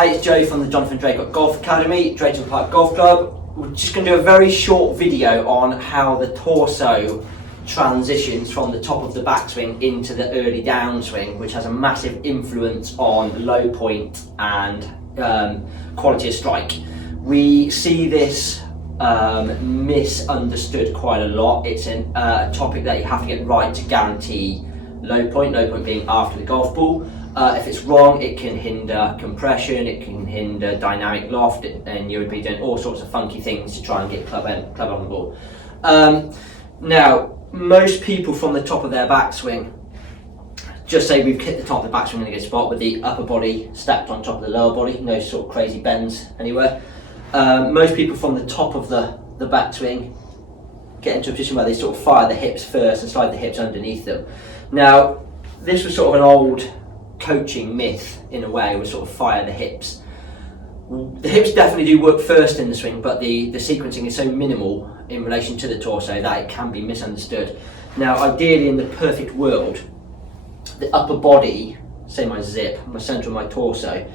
Hi, it's Joe from the Jonathan Draycott Golf Academy, Drayton Park Golf Club. We're just going to do a very short video on how the torso transitions from the top of the backswing into the early downswing, which has a massive influence on low point and quality of strike. We see this misunderstood quite a lot. It's a topic that you have to get right to guarantee low point being after the golf ball. If it's wrong, it can hinder compression, it can hinder dynamic loft, and you would be doing all sorts of funky things to try and get club on the ball. Now, most people from the top of their backswing, just say we've hit the top of the backswing in a good spot with the upper body stacked on top of the lower body, no sort of crazy bends anywhere. Most people from the top of the backswing get into a position where they sort of fire the hips first and slide the hips underneath them. Now, this was sort of an old coaching myth in a way, we sort of fire the hips. The hips definitely do work first in the swing, but the sequencing is so minimal in relation to the torso that it can be misunderstood. Now, ideally in the perfect world, the upper body, say my zip, my centre of my torso,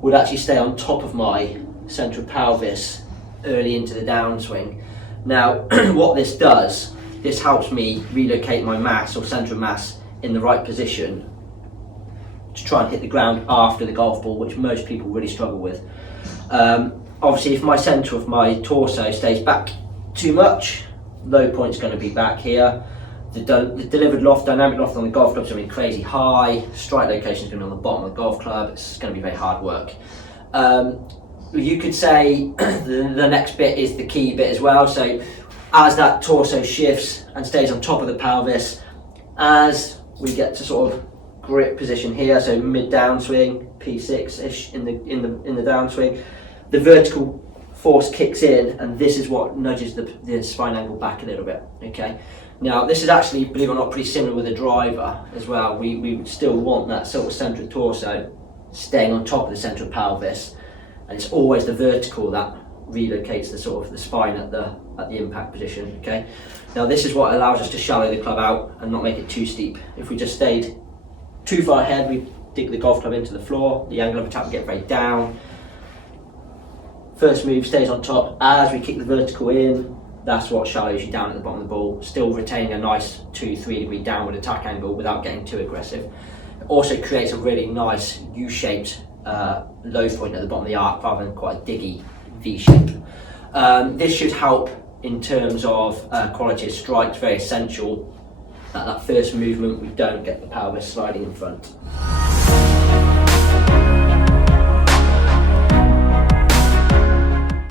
would actually stay on top of my central pelvis early into the downswing. Now, what this does, this helps me relocate my mass or centre of mass in the right position to try and hit the ground after the golf ball, which most people really struggle with. Obviously, if my centre of my torso stays back too much, low point's going to be back here. The delivered loft, dynamic loft on the golf club is going to be crazy high. Strike location is going to be on the bottom of the golf club. It's going to be very hard work. You could say the next bit is the key bit as well. So as that torso shifts and stays on top of the pelvis, as we get to sort of grip position here, so mid downswing, P6-ish in the downswing, the vertical force kicks in, and this is what nudges the spine angle back a little bit. Okay. Now, this is actually, believe it or not, pretty similar with a driver as well. We still want that sort of central torso staying on top of the central pelvis, and it's always the vertical that relocates the sort of the spine at the impact position. Okay. Now, this is what allows us to shallow the club out and not make it too steep. If we just stayed too far ahead, we dig the golf club into the floor, the angle of attack will get very down. First move stays on top. As we kick the vertical in, that's what shallows you down at the bottom of the ball, still retaining a nice 2-3 degree downward attack angle without getting too aggressive. It also creates a really nice U-shaped low point at the bottom of the arc rather than quite a diggy V-shape. This should help in terms of quality of strike. It's very essential that first movement we don't get the pelvis sliding in front.